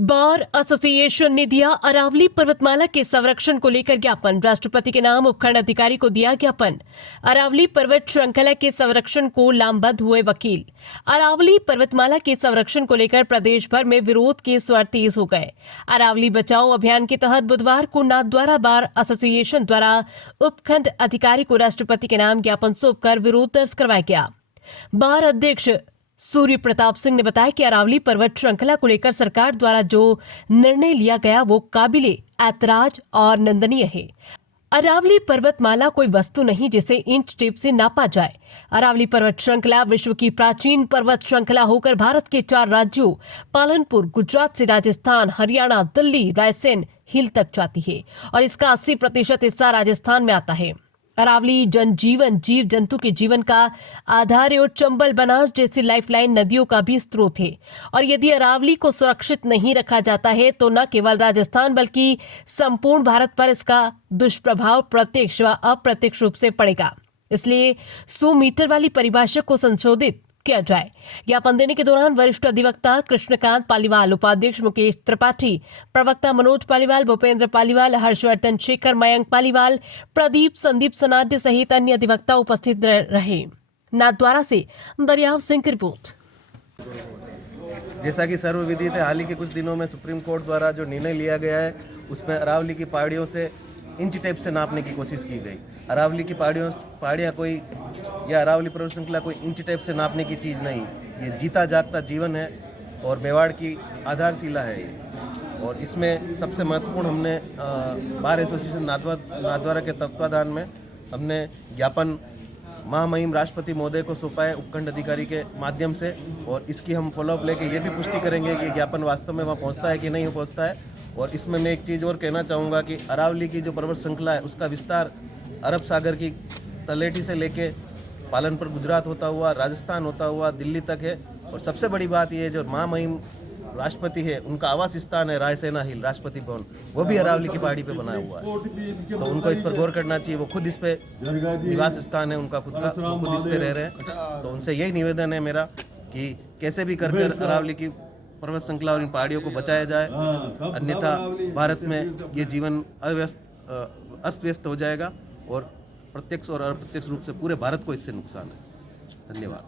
Bar association ने दिया अरावली पर्वतमाला के संरक्षण को लेकर ज्ञापन। राष्ट्रपति के नाम उपखंड अधिकारी को दिया ज्ञापन। अरावली पर्वत श्रृंखला के संरक्षण को लामबंद हुए वकील। अरावली पर्वतमाला के संरक्षण को लेकर प्रदेश भर में विरोध के स्वर तेज हो गए। अरावली बचाओ अभियान के तहत बुधवार को नाथद्वारा बार एसोसिएशन द्वारा उपखंड अधिकारी को राष्ट्रपति के नाम ज्ञापन सौंपकर विरोध दर्ज करवाया गया। बार अध्यक्ष सूर्य प्रताप सिंह ने बताया कि अरावली पर्वत श्रृंखला को लेकर सरकार द्वारा जो निर्णय लिया गया वो काबिले ऐतराज और निंदनीय है। अरावली पर्वतमाला कोई वस्तु नहीं जिसे इंच टेप से नापा जाए। अरावली पर्वत श्रृंखला विश्व की प्राचीन पर्वत श्रृंखला होकर भारत के 4 राज्यों पालनपुर, गुजरात से राजस्थान, हरियाणा, दिल्ली, रायसेन हिल तक जाती है और इसका 80% हिस्सा राजस्थान में आता है। अरावली जनजीवन, जीव जंतु के जीवन का आधार है और चंबल, बनास जैसी लाइफलाइन नदियों का भी स्रोत है। और यदि अरावली को सुरक्षित नहीं रखा जाता है तो न केवल राजस्थान बल्कि संपूर्ण भारत पर इसका दुष्प्रभाव प्रत्यक्ष व अप्रत्यक्ष रूप से पड़ेगा। इसलिए 100 मीटर वाली परिभाषा को संशोधित किया जाए। ज्ञापन देने के दौरान वरिष्ठ अधिवक्ता कृष्णकांत पालीवाल, उपाध्यक्ष मुकेश त्रिपाठी, प्रवक्ता मनोज पालीवाल, भूपेंद्र पालीवाल, हर्षवर्धन शेखर, मयंक पालीवाल, प्रदीप, संदीप सनाड्य सहित अन्य अधिवक्ता उपस्थित रहे। नाथद्वारा से दरियाव सिंह की रिपोर्ट। जैसा कि सर्वविदित है, हाल ही के कुछ दिनों में सुप्रीम कोर्ट द्वारा जो निर्णय लिया गया है उसमें अरावली की पहाड़ियों से इंच टेप से नापने की कोशिश की गई। अरावली की पहाड़ियाँ कोई या अरावली पर्वत श्रृंखला कोई इंच टेप से नापने की चीज़ नहीं, ये जीता जागता जीवन है और मेवाड़ की आधारशिला है ये। और इसमें सबसे महत्वपूर्ण हमने बार एसोसिएशन नाथद्वारा के तत्वाधान में हमने ज्ञापन महामहिम राष्ट्रपति महोदय को सौंपा है उपखंड अधिकारी के माध्यम से, और इसकी हम फॉलोअप लेके ये भी पुष्टि करेंगे कि ज्ञापन वास्तव में वहाँ पहुँचता है कि नहीं पहुँचता है। और इसमें मैं एक चीज़ और कहना चाहूँगा कि अरावली की जो पर्वत श्रृंखला है उसका विस्तार अरब सागर की तलेटी से लेके पालनपुर, गुजरात होता हुआ, राजस्थान होता हुआ दिल्ली तक है। और सबसे बड़ी बात यह है, जो महामहिम राष्ट्रपति है उनका आवास स्थान है रायसेना हिल, राष्ट्रपति भवन, वो भी अरावली की पहाड़ी पे बनाया हुआ है। तो उनको इस पर गौर करना चाहिए। वो खुद इस पे निवास स्थान है उनका खुद का, वो खुद इस पे रह रहे हैं। तो उनसे यही निवेदन है मेरा कि कैसे भी कर अरावली की पर्वत श्रृंखला और इन पहाड़ियों को बचाया जाए, अन्यथा भारत में ये जीवन अस्त व्यस्त हो जाएगा और प्रत्यक्ष और अप्रत्यक्ष रूप से पूरे भारत को इससे नुकसान है। धन्यवाद।